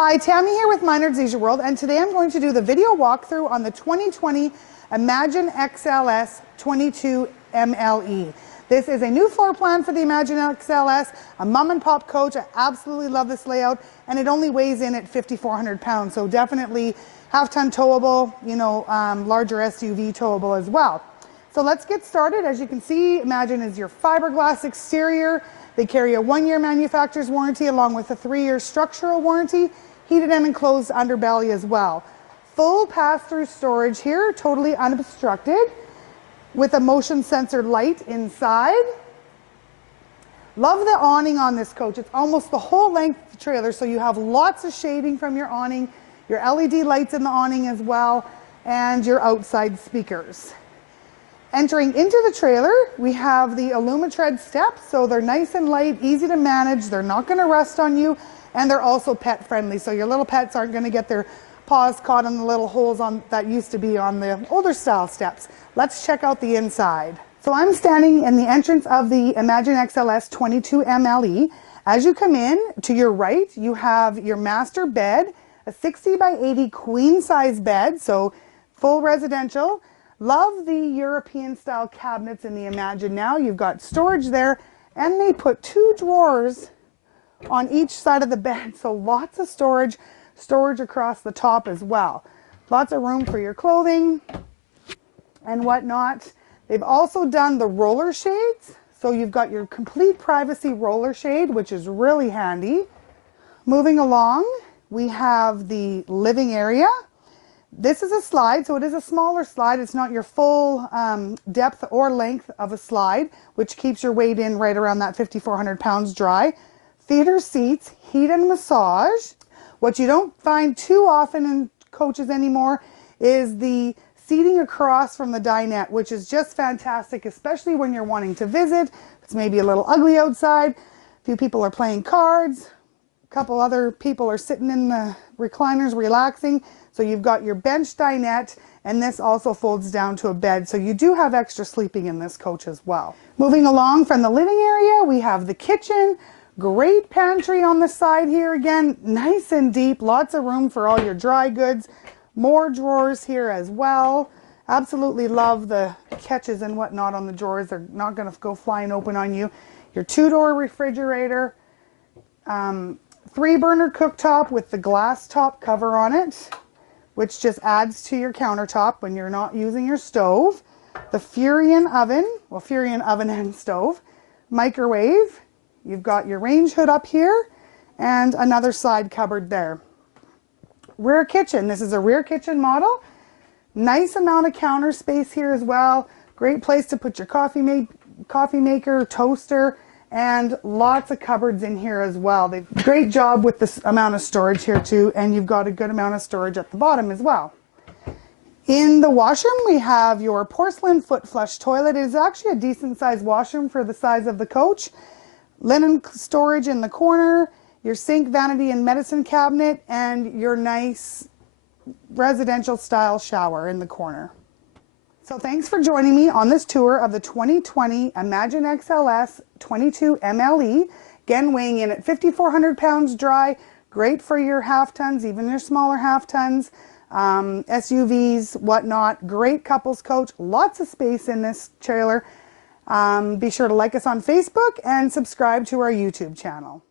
Hi, Tammy here with Minard Leisure World, and today I'm going to do the video walkthrough on the 2020 Imagine XLS 22 MLE. This is a new floor plan for the Imagine XLS, a mom and pop coach. I absolutely love this layout, and it only weighs in at 5,400 pounds, so definitely half-ton towable, larger SUV towable as well. So let's get started. As you can see, Imagine is your fiberglass exterior. They carry a 1-year manufacturer's warranty along with a 3-year structural warranty, heated and enclosed underbelly as well. Full pass-through storage here, totally unobstructed, with a motion sensor light inside. Love the awning on this coach. It's almost the whole length of the trailer, so you have lots of shading from your awning, your LED lights in the awning as well, and your outside speakers. Entering into the trailer, we have the Alumitread steps, so they're nice and light, easy to manage, they're not going to rust on you, and they're also pet friendly, so your little pets aren't going to get their paws caught in the little holes that used to be on the older style steps. Let's check out the inside. So I'm standing in the entrance of the Imagine XLS 22 MLE. As you come in, to your right, you have your master bed, a 60 by 80 queen size bed, so full residential. Love the European style cabinets in the Imagine now. You've got storage there, and they put 2 drawers on each side of the bed, so lots of storage across the top as well. Lots of room for your clothing and whatnot. They've also done the roller shades, so you've got your complete privacy roller shade, which is really handy. Moving along, we have the living area. This is a slide, so it is a smaller slide. It's not your full depth or length of a slide, which keeps your weight in right around that 5,400 pounds dry. Theater seats, heat and massage. What you don't find too often in coaches anymore is the seating across from the dinette, which is just fantastic, especially when you're wanting to visit. It's maybe a little ugly outside. A few people are playing cards. A couple other people are sitting in the recliners relaxing. So you've got your bench dinette, and this also folds down to a bed. So you do have extra sleeping in this coach as well. Moving along from the living area, we have the kitchen. Great pantry on the side here. Again, nice and deep, lots of room for all your dry goods. More drawers here as well. Absolutely love the catches and whatnot on the drawers. They're not going to go flying open on you. Your 2-door refrigerator. 3-burner cooktop with the glass top cover on it, which just adds to your countertop when you're not using your stove. The Furion oven, well, Furion oven and stove. Microwave. You've got your range hood up here and another side cupboard there. Rear kitchen. This is a rear kitchen model. Nice amount of counter space here as well. Great place to put your coffee maker, toaster, and lots of cupboards in here as well. They've great job with this amount of storage here too, and you've got a good amount of storage at the bottom as well. In the washroom, we have your porcelain foot flush toilet. It is actually a decent sized washroom for the size of the coach. Linen storage in the corner, your sink, vanity, and medicine cabinet, and your nice residential style shower in the corner. So thanks for joining me on this tour of the 2020 Imagine XLS 22 MLE. Again, weighing in at 5,400 pounds dry. Great for your half tons, even your smaller half tons, SUVs, whatnot. Great couples coach. Lots of space in this trailer. Be sure to like us on Facebook and subscribe to our YouTube channel.